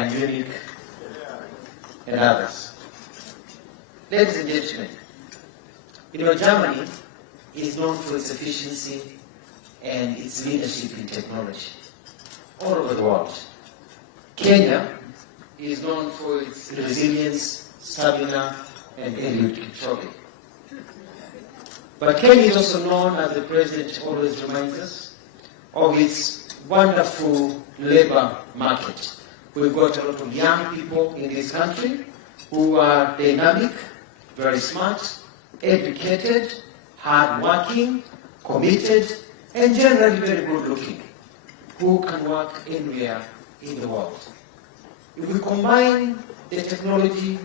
and Munich and others. Ladies and gentlemen, Germany is known for its efficiency and its leadership in technology all over the world. Kenya is known for its resilience, stamina, and Eliud Kipchoge. But Kenya is also known, as the President always reminds us, of its wonderful labor market. We've got a lot of young people in this country who are dynamic, very smart, educated, hard-working, committed, and generally very good-looking, who can work anywhere in the world. If we combine the technology,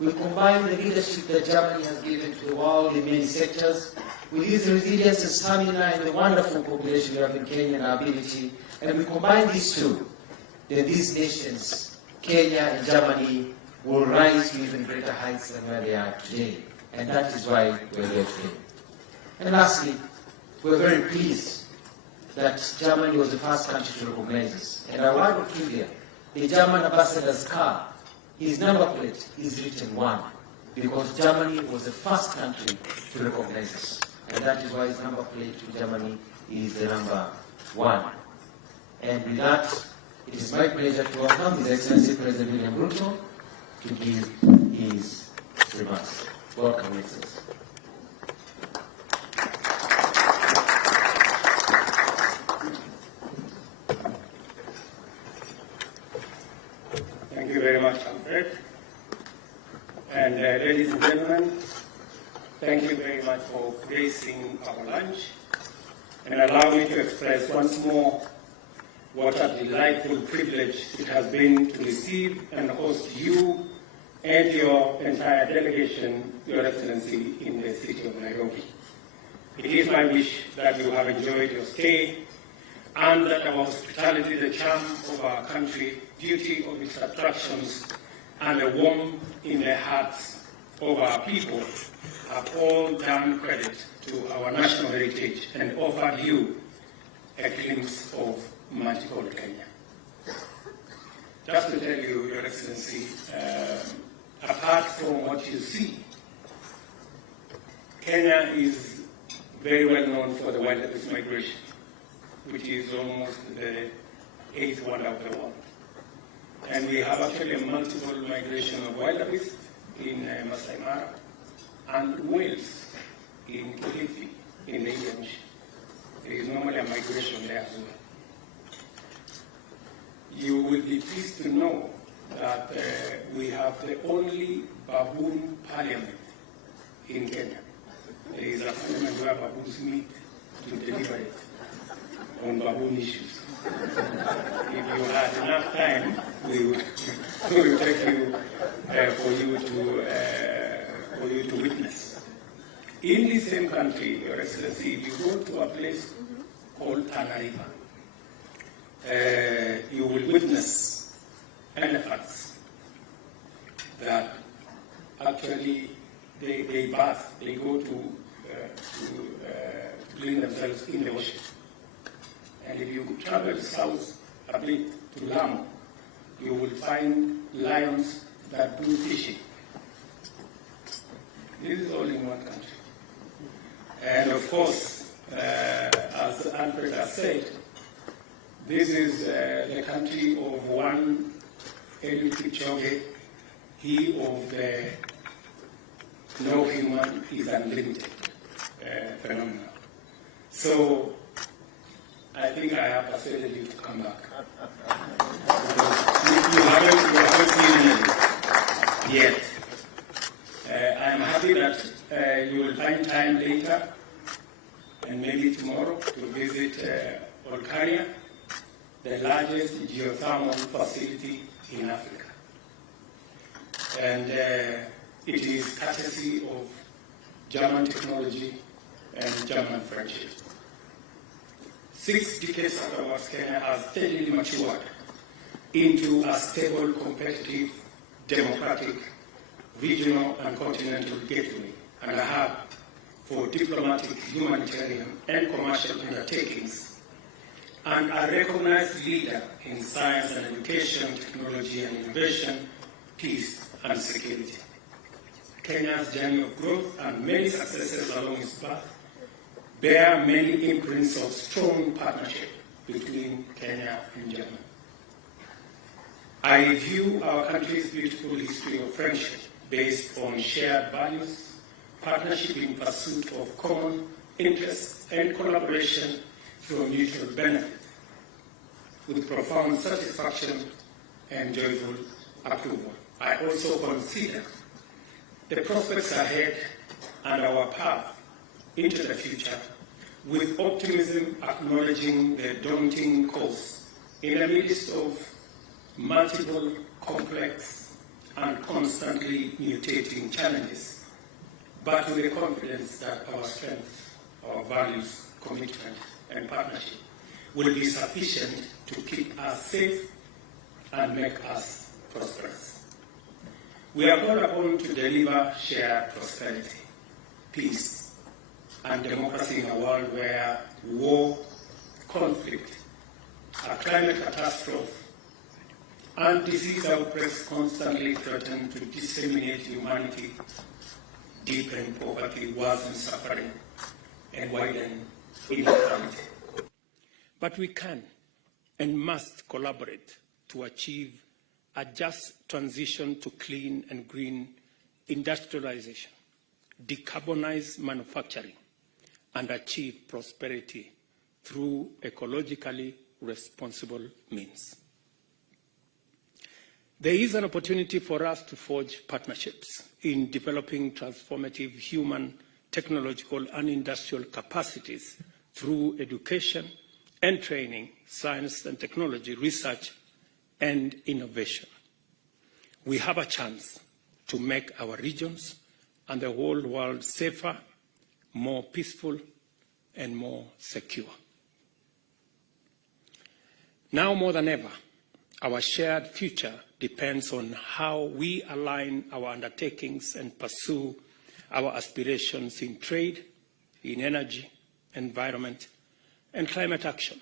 we combine the leadership that Germany has given to the world in many sectors, with its resilience and stamina and the wonderful population we have in Kenya and our ability, and we combine these two, then these nations, Kenya and Germany, will rise to even greater heights than where they are today. And that is why we're here today. And lastly, we're very pleased that Germany was the first country to recognize us. And our word of trivia, the German ambassador's car, his number plate is written 1, because Germany was the first country to recognize us. And that is why his number plate to Germany is the number 1. And with that, it is my pleasure to welcome His Excellency President William Ruto to give his remarks. Welcome, Excellency. Thank you very much, Alfred. And ladies and gentlemen, thank you very much for gracing our lunch. And allow me to express once more what a delightful privilege it has been to receive and host you and your entire delegation, Your Excellency, in the city of Nairobi. It is my wish that you have enjoyed your stay and that our hospitality, the charm of our country, beauty of its attractions, and the warmth in the hearts of our people have all done credit to our national heritage and offered you a glimpse of magical Kenya. Just to tell you, Your Excellency, apart from what you see, Kenya is very well known for the wildlife migration, which is almost the 8th wonder of the world. And we have actually a multiple migration of wildebeest in Masai Mara and whales in Kilifi in the Indian Ocean. There is normally a migration there as well. You will be pleased to know that we have the only baboon parliament in Kenya. There is a parliament where baboons meet to deliberate on baboon issues. If you had enough time, we will take you for you to witness. In the same country, Your Excellency, if you go to a place called Tana River, you will witness elephants that actually they bath, they go to clean themselves in the ocean. And if you travel south a bit to Lamu, you will find lions that do fishing. This is all in one country. And of course, as Alfred has said, this is the country of one Eliud Kipchoge, he of the no human is unlimited phenomenon. So I think I have persuaded you to come back. you haven't seen me yet. I am happy that you will find time later and maybe tomorrow to visit Olkaria, the largest geothermal facility in Africa. And it is courtesy of German technology and German friendship. 6 decades afterwards, Kenya has steadily matured into a stable, competitive, democratic, regional and continental gateway and a hub for diplomatic, humanitarian and commercial undertakings, and a recognized leader in science and education, technology and innovation, peace and security. Kenya's journey of growth and many successes along its path bear many imprints of strong partnership between Kenya and Germany. I view our country's beautiful history of friendship based on shared values, partnership in pursuit of common interests, and collaboration for mutual benefit, with profound satisfaction and joyful approval. I also consider the prospects ahead and our path into the future with optimism, acknowledging the daunting course in the midst of multiple, complex, and constantly mutating challenges, but with the confidence that our strength, our values, commitment, and partnership will be sufficient to keep us safe and make us prosperous. We are called upon to deliver shared prosperity, peace, and democracy in a world where war, conflict, a climate catastrophe, and disease outbreaks constantly threaten to disseminate humanity, deepen poverty, worsen suffering, and widen inequality. But we can and must collaborate to achieve a just transition to clean and green industrialization, decarbonize manufacturing, and achieve prosperity through ecologically responsible means. There is an opportunity for us to forge partnerships in developing transformative human, technological, and industrial capacities through education and training, science and technology, research, and innovation. We have a chance to make our regions and the whole world safer, more peaceful, and more secure. Now more than ever, our shared future depends on how we align our undertakings and pursue our aspirations in trade, in energy, environment, and climate action,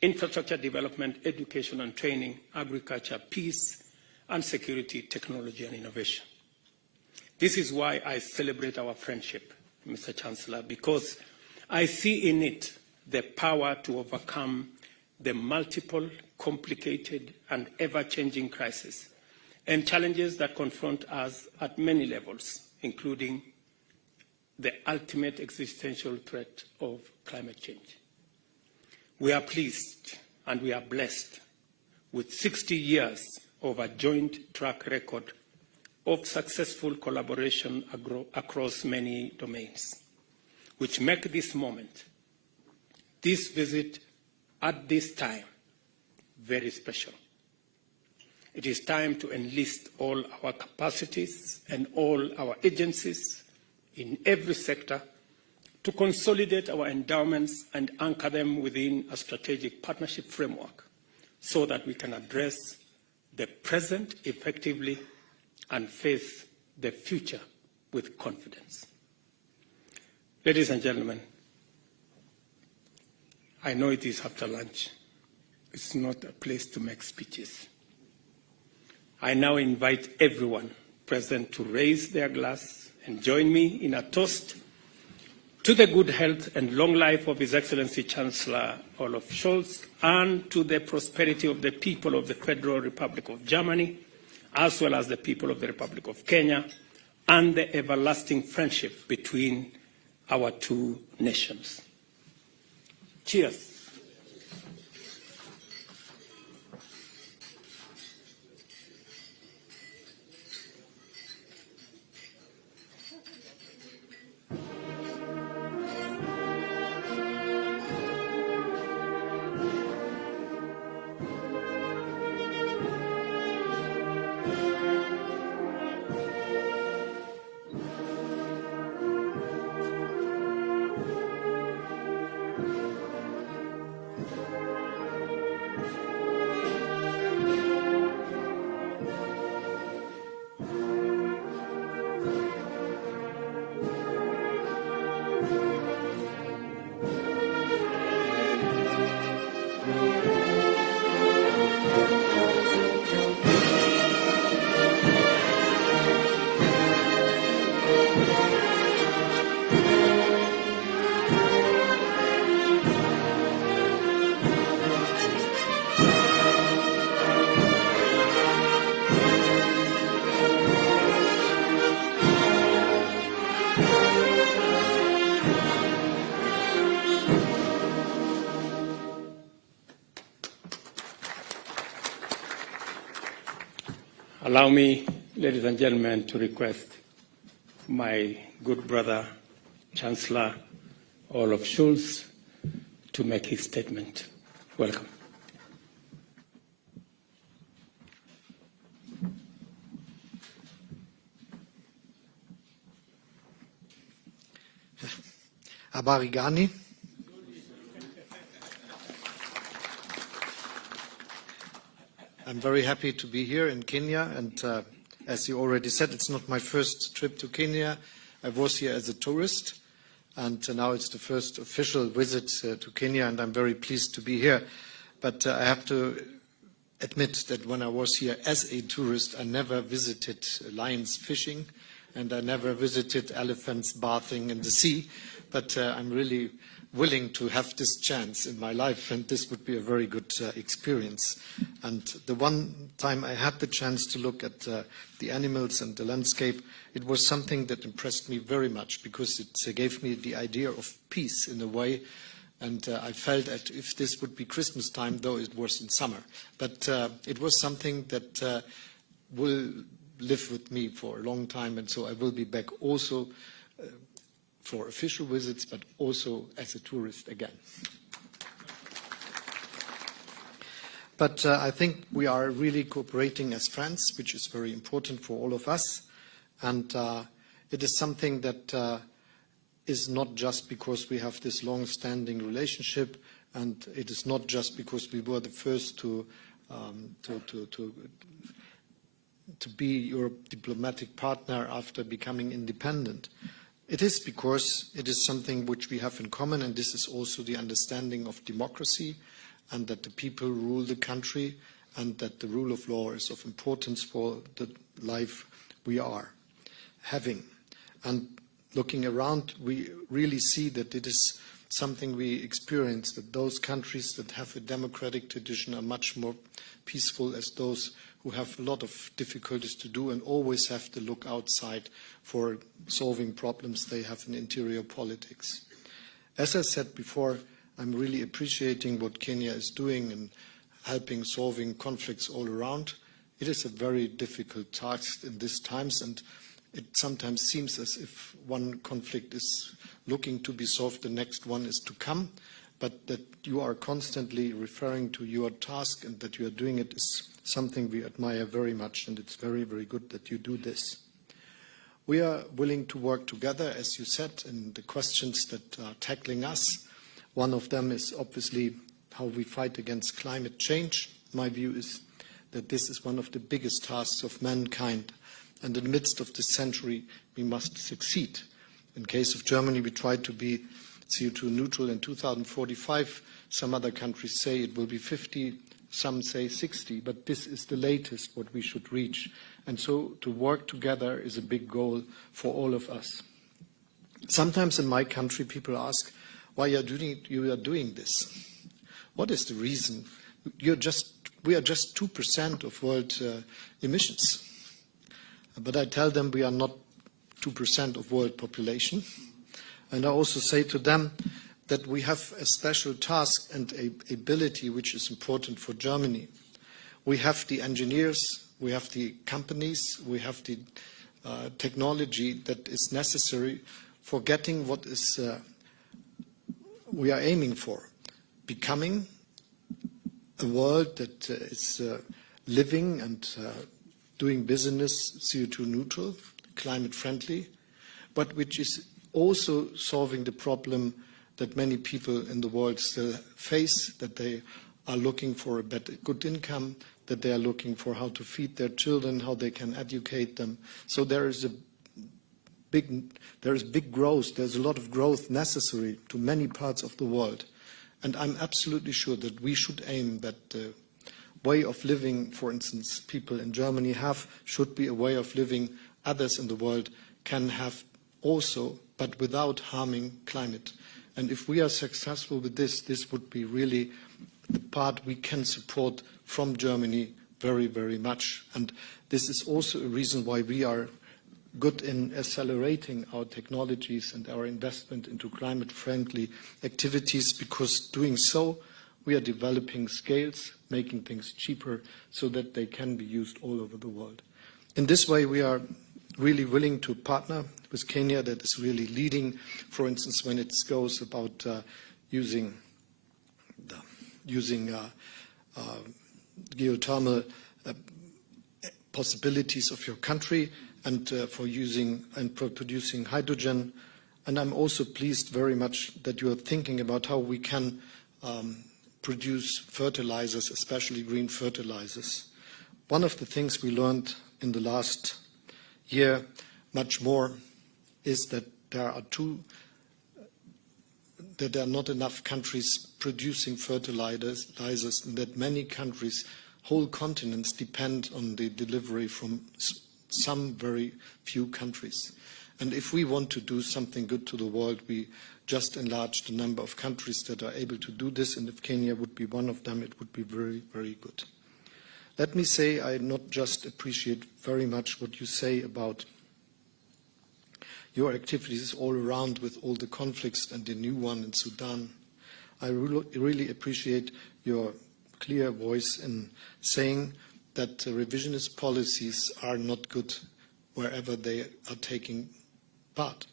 infrastructure development, education and training, agriculture, peace and security, technology and innovation. This is why I celebrate our friendship, Mr. Chancellor, because I see in it the power to overcome the multiple, complicated, and ever-changing crises and challenges that confront us at many levels, including the ultimate existential threat of climate change. We are pleased and we are blessed with 60 years of a joint track record of successful collaboration across many domains, which make this moment, this visit at this time, very special. It is time to enlist all our capacities and all our agencies in every sector to consolidate our endowments and anchor them within a strategic partnership framework so that we can address the present effectively and face the future with confidence. Ladies and gentlemen, I know it is after lunch. It's not a place to make speeches. I now invite everyone present to raise their glass and join me in a toast to the good health and long life of His Excellency Chancellor Olaf Scholz and to the prosperity of the people of the Federal Republic of Germany, as well as the people of the Republic of Kenya, and the everlasting friendship between our two nations. Cheers. Allow me, ladies and gentlemen, to request my good brother, Chancellor Olaf Scholz, to make his statement. Welcome. Habari gani? I'm very happy to be here in Kenya, and as you already said, it's not my first trip to Kenya. I was here as a tourist, and now it's the first official visit to Kenya, and I'm very pleased to be here. But I have to admit that when I was here as a tourist, I never visited lions fishing, and I never visited elephants bathing in the sea. But I'm really willing to have this chance in my life, and this would be a very good experience. And the one time I had the chance to look at the animals and the landscape, it was something that impressed me very much, because it gave me the idea of peace in a way. And I felt that if this would be Christmas time, though it was in summer, but it was something that will live with me for a long time, and so I will be back also for official visits, but also as a tourist again. But I think we are really cooperating as friends, which is very important for all of us. And it is something that is not just because we have this long-standing relationship, and it is not just because we were the first to be your diplomatic partner after becoming independent. It is because it is something which we have in common, and this is also the understanding of democracy, and that the people rule the country, and that the rule of law is of importance for the life we are having. And looking around, we really see that it is something we experience, that those countries that have a democratic tradition are much more peaceful as those who have a lot of difficulties to do and always have to look outside for solving problems they have in interior politics. As I said before, I'm really appreciating what Kenya is doing in helping solving conflicts all around. It is a very difficult task in these times, and it sometimes seems as if one conflict is looking to be solved, the next one is to come, but that you are constantly referring to your task and that you are doing it is something we admire very much, and it's very, very good that you do this. We are willing to work together, as you said, in the questions that are tackling us. One of them is obviously how we fight against climate change. My view is that this is one of the biggest tasks of mankind, and in the midst of this century, we must succeed. In case of Germany, we tried to be CO2 neutral in 2045. Some other countries say it will be 50, some say 60, but this is the latest what we should reach. And so to work together is a big goal for all of us. Sometimes in my country, people ask, why you are doing this? What is the reason? We are just 2% of world emissions. But I tell them we are not 2% of world population. And I also say to them that we have a special task and a ability which is important for Germany. We have the engineers, we have the companies, we have the technology that is necessary for getting what is we are aiming for, becoming a world that is living and doing business CO2 neutral, climate friendly, but which is also solving the problem that many people in the world still face, that they are looking for a better, good income, that they are looking for how to feed their children, how they can educate them. So there is big growth. There's a lot of growth necessary to many parts of the world. And I'm absolutely sure that we should aim that the way of living, for instance, people in Germany have, should be a way of living others in the world can have also, but without harming climate. And if we are successful with this, this would be really the part we can support from Germany very, very much. And this is also a reason why we are good in accelerating our technologies and our investment into climate-friendly activities, because doing so, we are developing scales, making things cheaper so that they can be used all over the world. In this way, we are really willing to partner with Kenya that is really leading, for instance, when it goes about using geothermal possibilities of your country and for using and producing hydrogen. And I'm also pleased very much that you are thinking about how we can produce fertilizers, especially green fertilizers. One of the things we learned in the last year much more is that there are not enough countries producing fertilizers, and that many countries, whole continents, depend on the delivery from some very few countries. And if we want to do something good to the world, we just enlarge the number of countries that are able to do this, and if Kenya would be one of them, it would be very, very good. Let me say I not just appreciate very much what you say about your activities all around with all the conflicts and the new one in Sudan. I really appreciate your clear voice in saying that revisionist policies are not good wherever they are taking part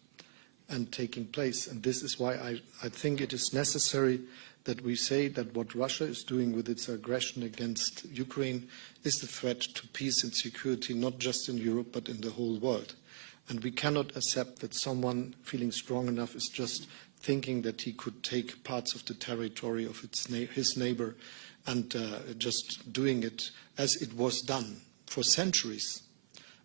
and taking place. And this is why I think it is necessary that we say that what Russia is doing with its aggression against Ukraine is the threat to peace and security, not just in Europe, but in the whole world. And we cannot accept that someone feeling strong enough is just thinking that he could take parts of the territory of his neighbor and just doing it as it was done for centuries.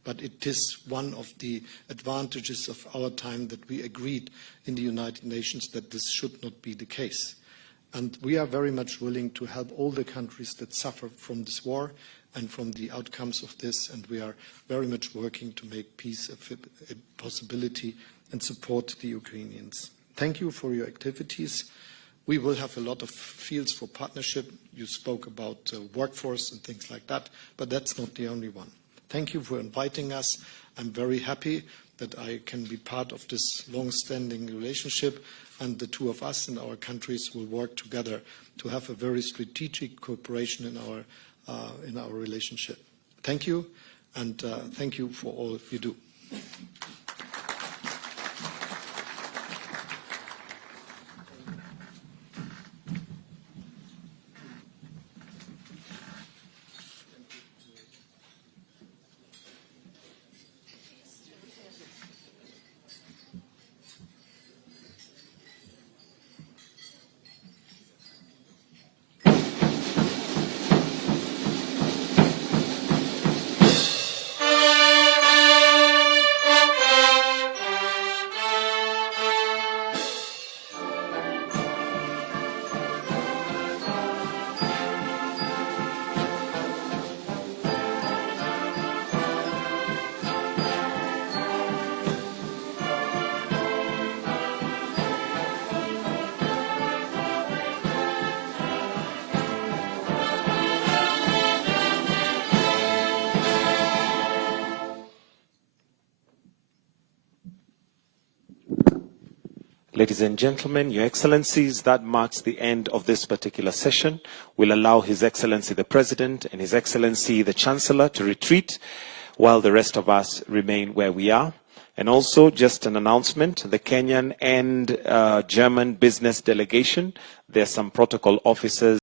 But it is one of the advantages of our time that we agreed in the United Nations that this should not be the case. And we are very much willing to help all the countries that suffer from this war and from the outcomes of this, and we are very much working to make peace a possibility and support the Ukrainians. Thank you for your activities. We will have a lot of fields for partnership. You spoke about workforce and things like that, but that's not the only one. Thank you for inviting us. I'm very happy that I can be part of this long-standing relationship, and the two of us and our countries will work together to have a very strategic cooperation in our relationship. Thank you, and thank you for all you do. Ladies and gentlemen, Your Excellencies, that marks the end of this particular session. We'll allow His Excellency the President and His Excellency the Chancellor to retreat while the rest of us remain where we are. And also, just an announcement, the Kenyan and German business delegation, there are some protocol officers